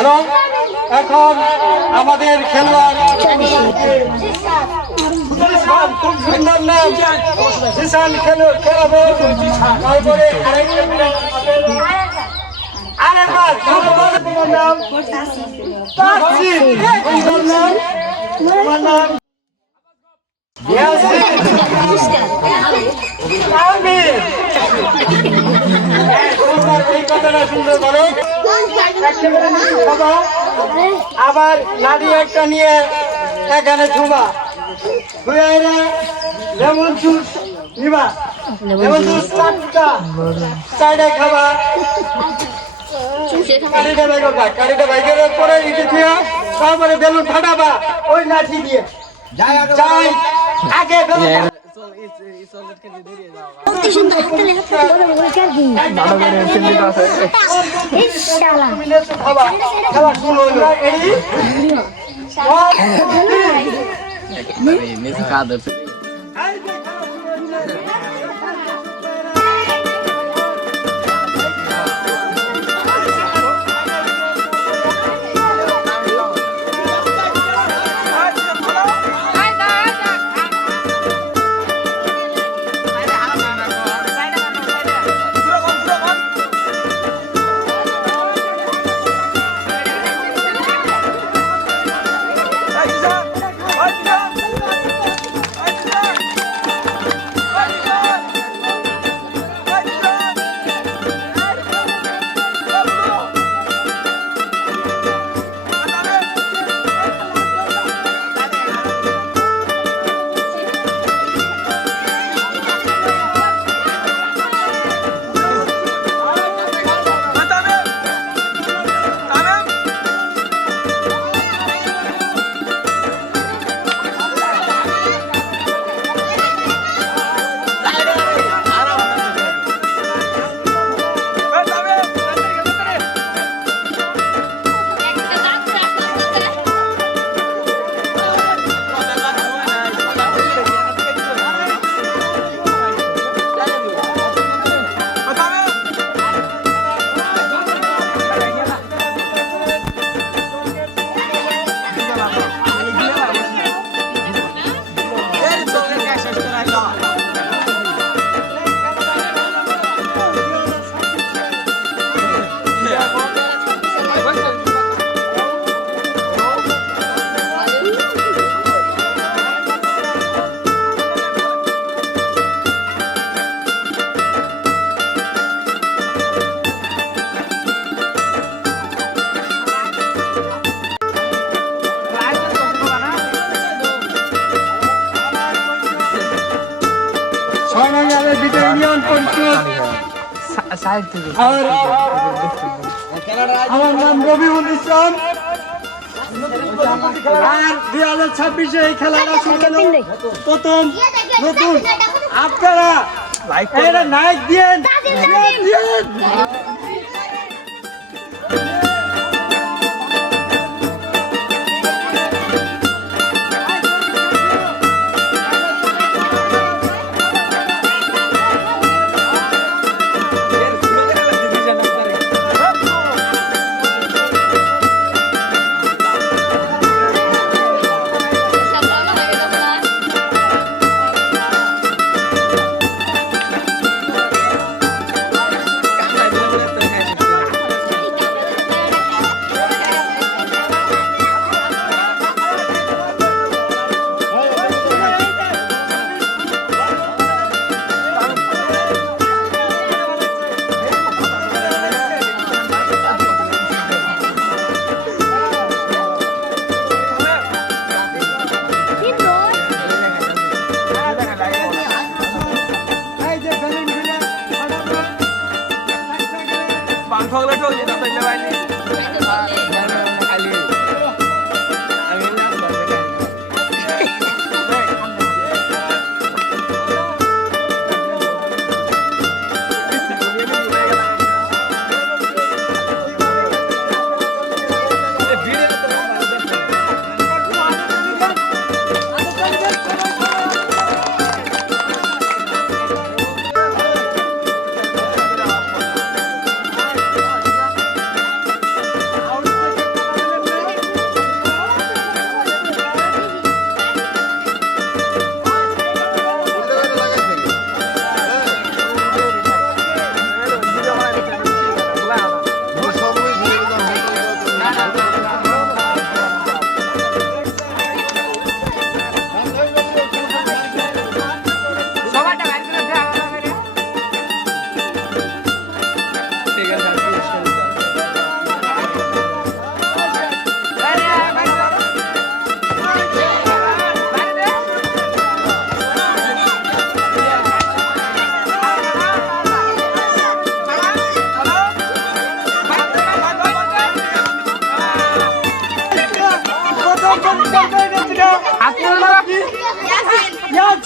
এবং এখন আমাদের খেলোয়াড় খুব সুন্দর নাম জিসান খেলাবে। তারপরে আরেকবার তোমার নাম সুন্দর নাম, তোমার নাম সুন্দর বলো। আবার লাড়ি একটা নিয়ে এখানে ছুবা লেমন জুস নিবা, লেমন জুস চারটা খাবা। কারিটা বাইকের পরে তারপরে বেলুন ফাটাবা ওই লাঠি দিয়ে যাই আগে আমার নাম রবিউল ইসলাম। আর 2026 এই খেলাটা প্রথম নতুন আপনারা নাইট দিয়ে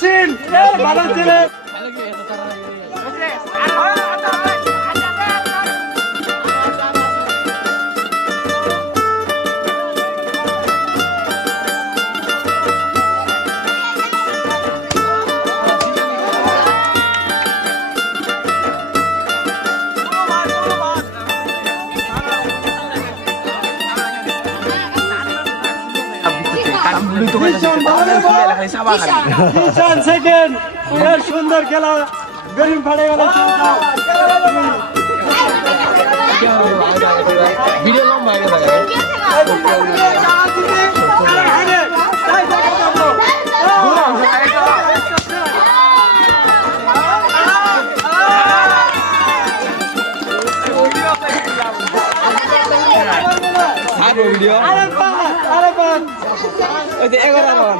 মহসিন ভালো ছেলে। জিশান সেকেন্ড, বেশ সুন্দর খেলা, বেরিং ফাটে গেল। ভিডিও লম্বা হয়ে গেছে। ভিডিও আরে বাহ, আরে বাহ। ওই যে 11 মানে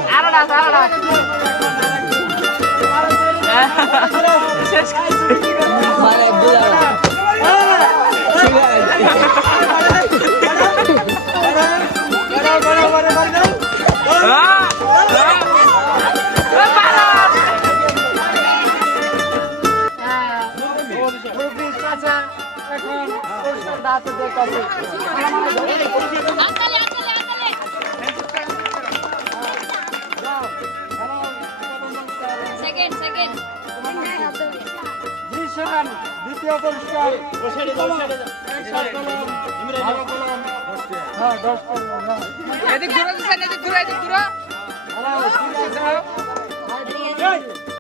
জিশান দ্বিতীয় পুরস্কার। হ্যাঁ 10 এদিক ঘুরো, এদিক ঘুরো, এদিক ঘুরো। টাকা।